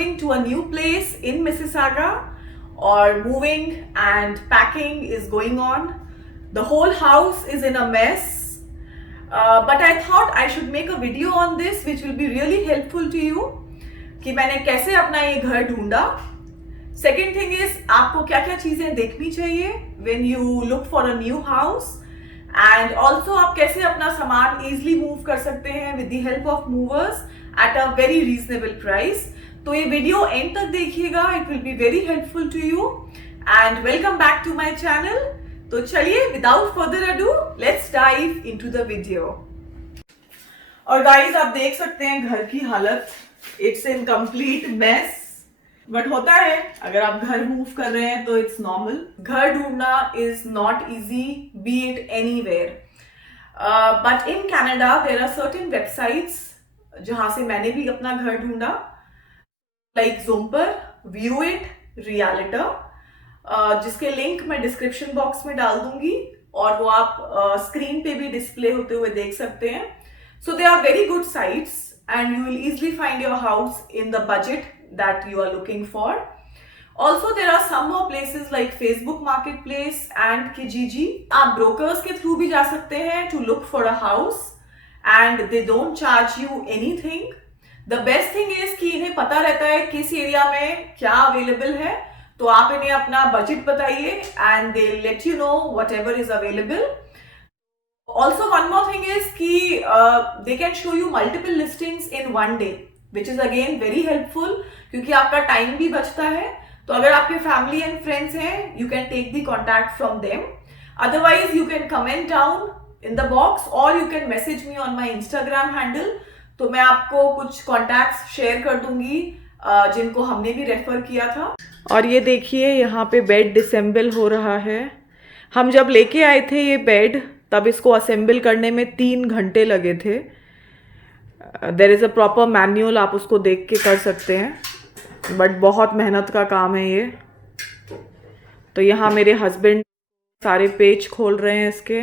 moving to a new place in Mississauga, or moving and packing is going on. The whole house is in a mess. But I thought I should make a video on this which will be really helpful to you कि मैंने कैसे अपना ये घर ढूंढा. Second thing is आपको क्या क्या चीजें देखनी चाहिए when you look for a new house, and also आप कैसे अपना सामान easily move कर सकते हैं with the help of movers at a very reasonable price. तो ये वीडियो एंड तक देखिएगा, it will be very helpful to you. And welcome back to my channel. तो चलिए without further ado, let's dive into the video. और guys आप देख सकते हैं घर की हालत, it's in complete mess. But होता है, अगर आप घर मूव कर रहे हैं तो इट्स नॉर्मल. घर ढूंढना is not easy, be it anywhere. But in Canada there are certain websites जहां से मैंने भी अपना घर ढूंढा, like Zumper, view it, realtor, जिसके लिंक मैं डिस्क्रिप्शन बॉक्स में डाल दूंगी और वो आप स्क्रीन पे भी डिस्प्ले होते हुए देख सकते हैं. So they are very good sites and you will easily find your house in the budget that you are looking for. Also, there are some more places like Facebook Marketplace and Kijiji. आप brokers के through भी जा सकते हैं to look for a house and they don't charge you anything. The best thing is कि इन्हें पता रहता है किस एरिया में क्या available है, तो आप इन्हें अपना budget बताइए and they let you know whatever is available. Also, one more thing is कि they can show you multiple listings in one day, which is again very helpful क्योंकि आपका टाइम भी बचता है. तो अगर आपके फैमिली एंड फ्रेंड्स हैं, you can take the contact from them. Otherwise, you can comment down in the box or you can message me on my Instagram handle. तो मैं आपको कुछ contacts शेयर कर दूंगी जिनको हमने भी रेफर किया था. और ये देखिए यहाँ पे बेड डिसेंबल हो रहा है. हम जब लेके आए थे ये बेड, तब इसको असेंबल करने में 3 घंटे लगे थे. There is a proper manual, आप उसको देख के कर सकते हैं, बट बहुत मेहनत का काम है ये. तो यहाँ मेरे हस्बैंड सारे पेज खोल रहे हैं इसके.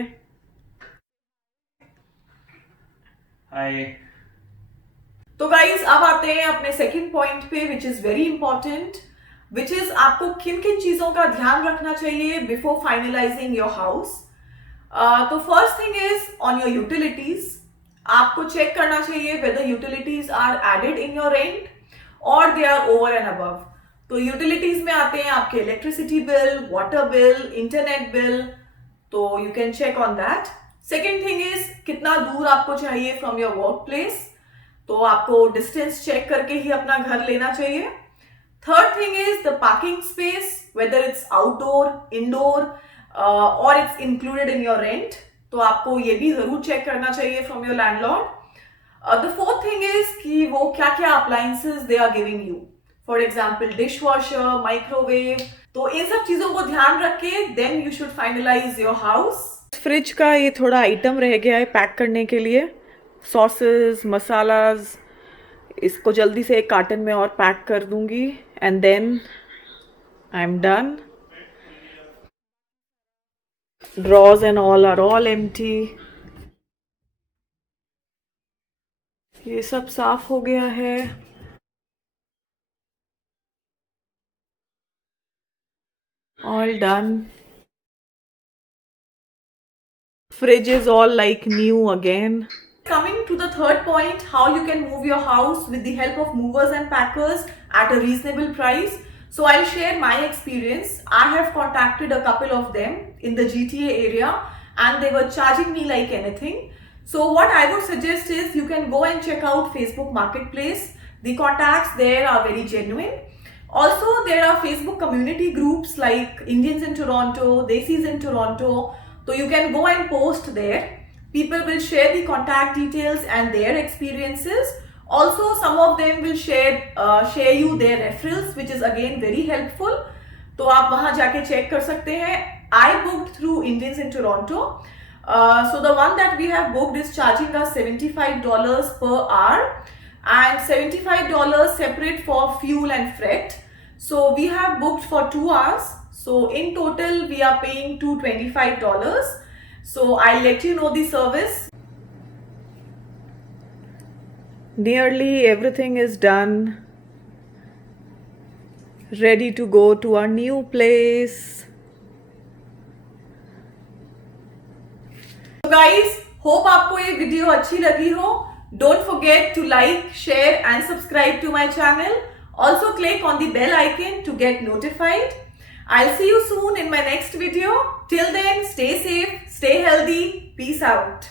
हाय. तो गाइज अब आते हैं अपने सेकंड पॉइंट पे, which is very important, which is आपको किन किन चीज़ों का ध्यान रखना चाहिए बिफोर फाइनलाइजिंग योर हाउस. तो first thing is on your utilities. आपको चेक करना चाहिए whether utilities are added in your rent or they are over and above. तो यूटिलिटीज में आते हैं आपके electricity bill, water bill, internet bill, तो you can check on that. Second thing is कितना दूर आपको चाहिए फ्रॉम योर वर्क प्लेस, तो आपको डिस्टेंस चेक करके ही अपना घर लेना चाहिए. Third thing is the parking space, whether it's outdoor, indoor or it's included in your rent, तो आपको ये भी जरूर चेक करना चाहिए from your landlord. The fourth thing is कि वो क्या क्या appliances they are giving you, for example dishwasher, microwave. तो इन सब चीजों को ध्यान रख के then you should finalize your house. Fridge का ये थोड़ा आइटम रह गया है पैक करने के लिए, सॉसेस, मसालाज. इसको जल्दी से एक कार्टन में और पैक कर दूंगी and then I am done. Drawers and all are all empty. ये सब साफ हो गया है. All done. Fridge is all like new again. Coming to the third point, how you can move your house with the help of movers and packers at a reasonable price. So I'll share my experience. I have contacted a couple of them in the GTA area and they were charging me like anything. So what I would suggest is you can go and check out Facebook Marketplace. The contacts there are very genuine. Also, there are Facebook community groups like Indians in Toronto, Desis in Toronto. So you can go and post there. People will share the contact details and their experiences. Also, some of them will share you their referrals, which is again very helpful. तो आप वहाँ जाके check कर सकते हैं. I booked through Indians in Toronto. So the one that we have booked is charging us $75 per hour and $75 separate for fuel and freight. So we have booked for 2 hours. So in total we are paying $225. So I'll let you know the service. Nearly everything is done. ready to go to our new place. So guys, hope आपको ये video अच्छी लगी हो. Don't forget to like, share and subscribe to my channel. Also click on the bell icon to get notified. I'll see you soon in my next video. Till then, stay safe, stay healthy. Peace out.